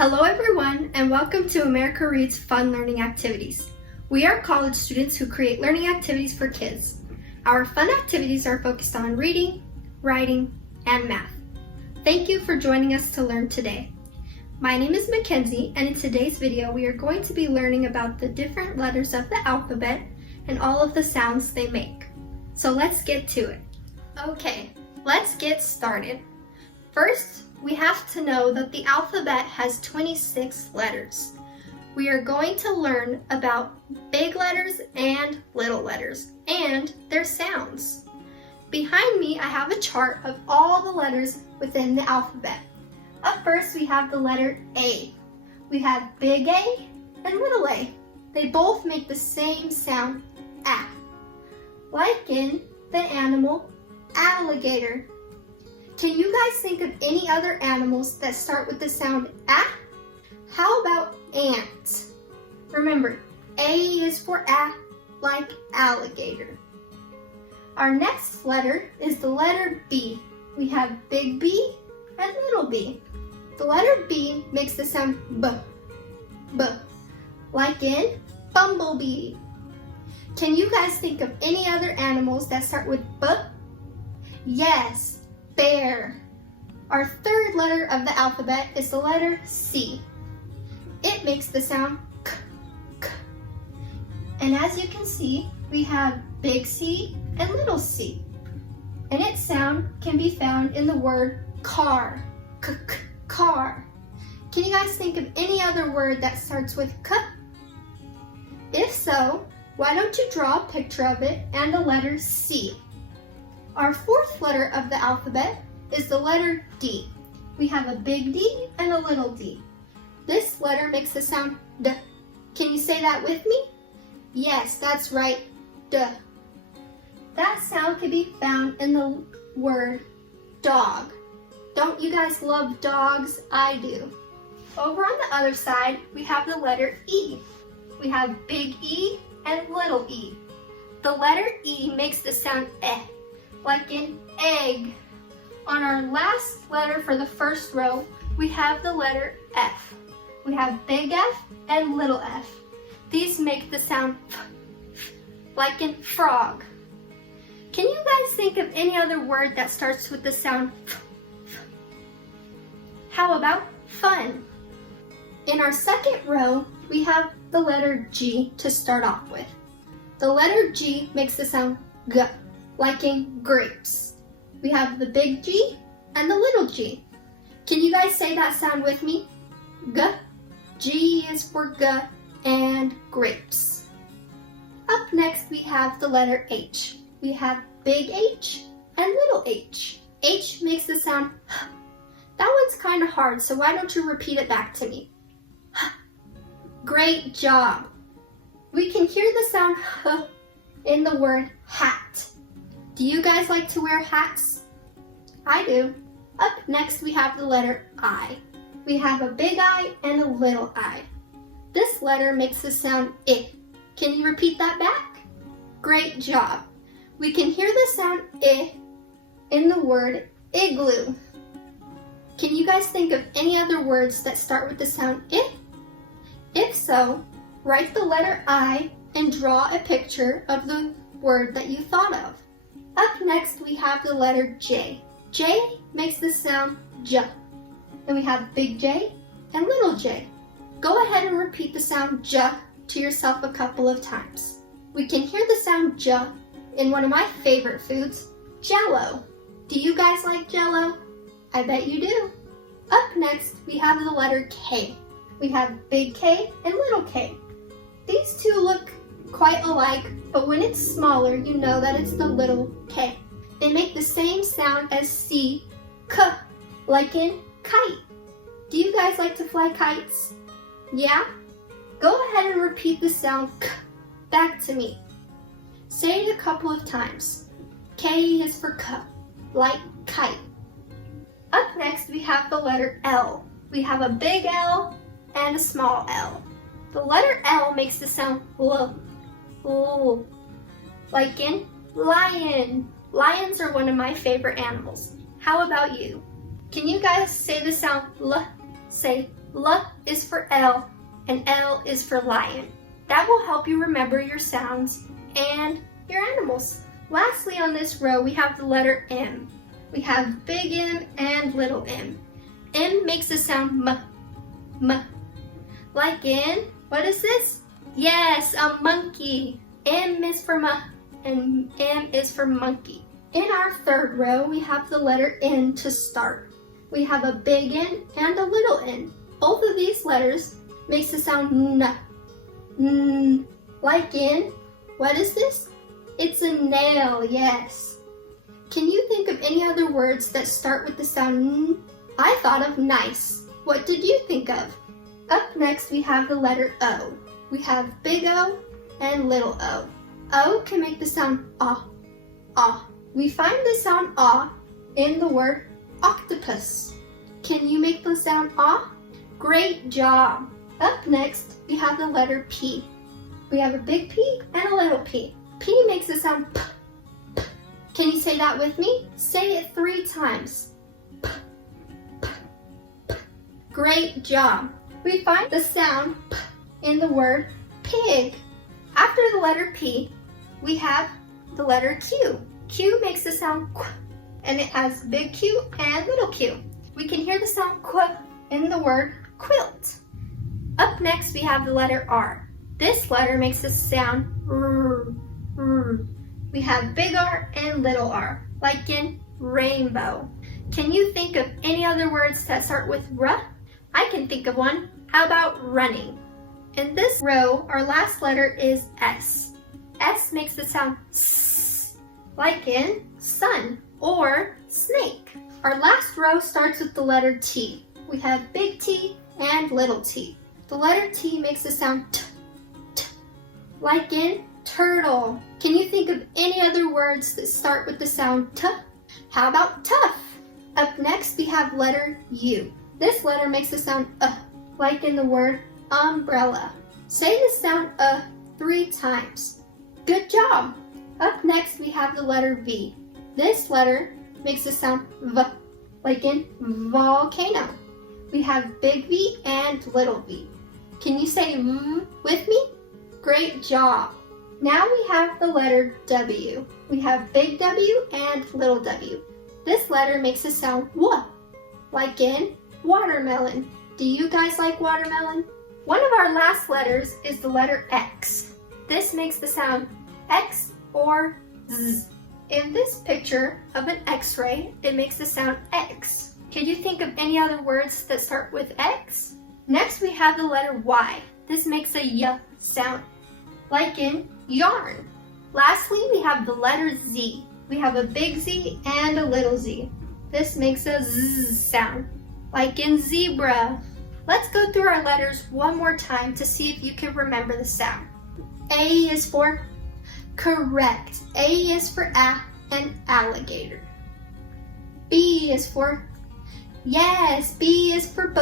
Hello everyone, and welcome to America Reads Fun Learning Activities. We are college students who create learning activities for kids. Our fun activities are focused on reading, writing, and math. Thank you for joining us to learn today. My name is Mackenzie, and in today's video we are going to be learning about the different letters of the alphabet and all of the sounds they make. So let's get to it. Okay, let's get started. First, we have to know that the alphabet has 26 letters. We are going to learn about big letters and little letters and their sounds. Behind me, I have a chart of all the letters within the alphabet. Up first, we have the letter A. We have big A and little a. They both make the same sound, ah, like in the animal alligator. Can you guys think of any other animals that start with the sound ah? How about ant? Remember, A is for ah, like alligator. Our next letter is the letter B. We have big B and little b. The letter B makes the sound b, b, like in bumblebee. Can you guys think of any other animals that start with b? Yes, bear. Our third letter of the alphabet is the letter C. It makes the sound k, k. And as you can see, we have big C and little c. And its sound can be found in the word car, k, k, car. Can you guys think of any other word that starts with k? If so, why don't you draw a picture of it and the letter C? Our fourth letter of the alphabet is the letter D. We have a big D and a little d. This letter makes the sound D. Can you say that with me? Yes, that's right, D. That sound can be found in the word dog. Don't you guys love dogs? I do. Over on the other side, we have the letter E. We have big E and little e. The letter E makes the sound eh, like in egg. On our last letter for the first row, we have the letter F. We have big F and little f. These make the sound f, f, like in frog. Can you guys think of any other word that starts with the sound f, f? How about fun? In our second row, we have the letter G to start off with. The letter G makes the sound g, like in grapes. We have the big G and the little g. Can you guys say that sound with me? G. G is for g and grapes. Up next, we have the letter H. We have big H and little h. H makes the sound h. That one's kind of hard, so why don't you repeat it back to me? H. Great job. We can hear the sound h in the word hat. Do you guys like to wear hats? I do. Up next, we have the letter I. We have a big I and a little I. This letter makes the sound I. Can you repeat that back? Great job. We can hear the sound I in the word igloo. Can you guys think of any other words that start with the sound I? If so, write the letter I and draw a picture of the word that you thought of. Up next, we have the letter J. J makes the sound J. And we have big J and little j. Go ahead and repeat the sound J to yourself a couple of times. We can hear the sound J in one of my favorite foods, Jell-O. Do you guys like Jell-O? I bet you do. Up next, we have the letter K. We have big K and little k. These two look quite alike, but when it's smaller, you know that it's the little k. They make the same sound as C, k, like in kite. Do you guys like to fly kites? Yeah? Go ahead and repeat the sound k back to me. Say it a couple of times. K is for k, like kite. Up next, we have the letter L. We have a big L and a small L. The letter L makes the sound L, L, like in lion. Lions are one of my favorite animals. How about you? Can you guys say the sound L? Say L is for L, and L is for lion. That will help you remember your sounds and your animals. Lastly, on this row, we have the letter M. We have big M and little m. M makes the sound M, M. Like in, what is this? Yes, a monkey. M is for M, and M is for monkey. In our third row, we have the letter N to start. We have a big N and a little n. Both of these letters makes the sound N. N. Like in, what is this? It's a nail, yes. Can you think of any other words that start with the sound N? I thought of nice. What did you think of? Up next, we have the letter O. We have big O and little o. O can make the sound ah, ah. We find the sound ah in the word octopus. Can you make the sound ah? Great job. Up next, we have the letter P. We have a big P and a little p. P makes the sound p, p. Can you say that with me? Say it 3 times. P, p, p. Great job. We find the sound p in the word pig. After the letter P, we have the letter Q. Q makes the sound qu, and it has big Q and little q. We can hear the sound qu in the word quilt. Up next, we have the letter R. This letter makes the sound r, r. We have big R and little r, like in rainbow. Can you think of any other words that start with R? I can think of one. How about running? In this row, our last letter is S. S makes the sound S, like in sun or snake. Our last row starts with the letter T. We have big T and little t. The letter T makes the sound T, T, like in turtle. Can you think of any other words that start with the sound T? How about tough? Up next, we have letter U. This letter makes the sound like in the word umbrella. Say the sound 3 times. Good job. Up next, we have the letter V. This letter makes the sound V, like in volcano. We have big V and little v. Can you say V with me? Great job. Now we have the letter W. We have big W and little w. This letter makes the sound W, like in watermelon. Do you guys like watermelon? One of our last letters is the letter X. This makes the sound X or Z. In this picture of an X-ray, it makes the sound X. Can you think of any other words that start with X? Next, we have the letter Y. This makes a Y sound, like in yarn. Lastly, we have the letter Z. We have a big Z and a little z. This makes a Z sound, like in zebra. Let's go through our letters one more time to see if you can remember the sound. A is for correct. A is for and alligator. B is for yes. B is for b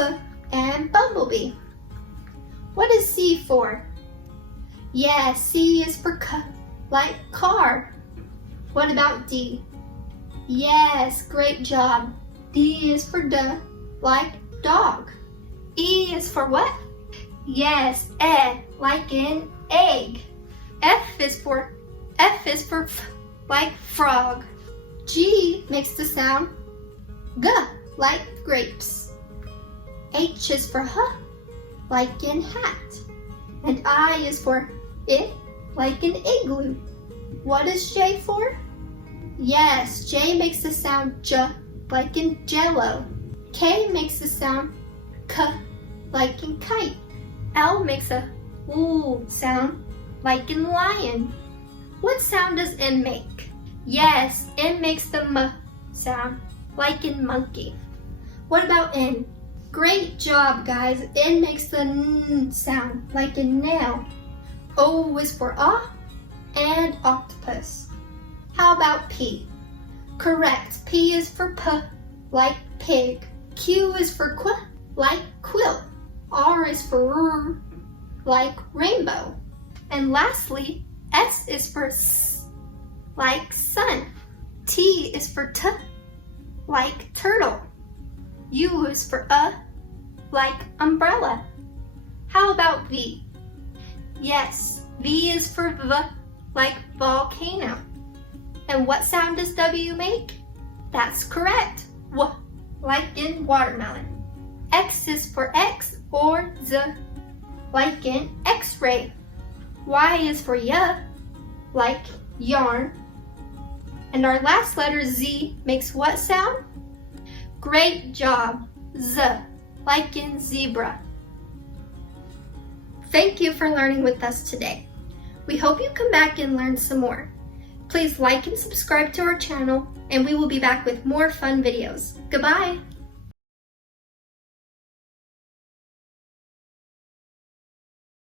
and bumblebee. What is C for? Yes, C is for like car. What about D? Yes, great job. D is for like dog. E is for what? Yes, like in egg. F is for like frog. G makes the sound G, like grapes. H is for like in hat. And I is for it, like in igloo. What is J for? Yes, J makes the sound J, like in jello. K makes the sound K, like in kite. L makes a L sound, like in lion. What sound does M make? Yes, M makes the M sound, like in monkey. What about N? Great job, guys. N makes the N sound, like in nail. O is for and octopus. How about P? Correct. P is for P, like pig. Q is for qu, like quilt. R is for r, like rainbow. And lastly, S is for S, like sun. T is for T, like turtle. U is for like umbrella. How about V? Yes, V is for V, like volcano. And what sound does W make? That's correct, W, like in watermelon. X is for X or Z, like in X-ray. Y is for Y, like yarn. And our last letter Z makes what sound? Great job, Z, like in zebra. Thank you for learning with us today. We hope you come back and learn some more. Please like and subscribe to our channel, and we will be back with more fun videos. Goodbye!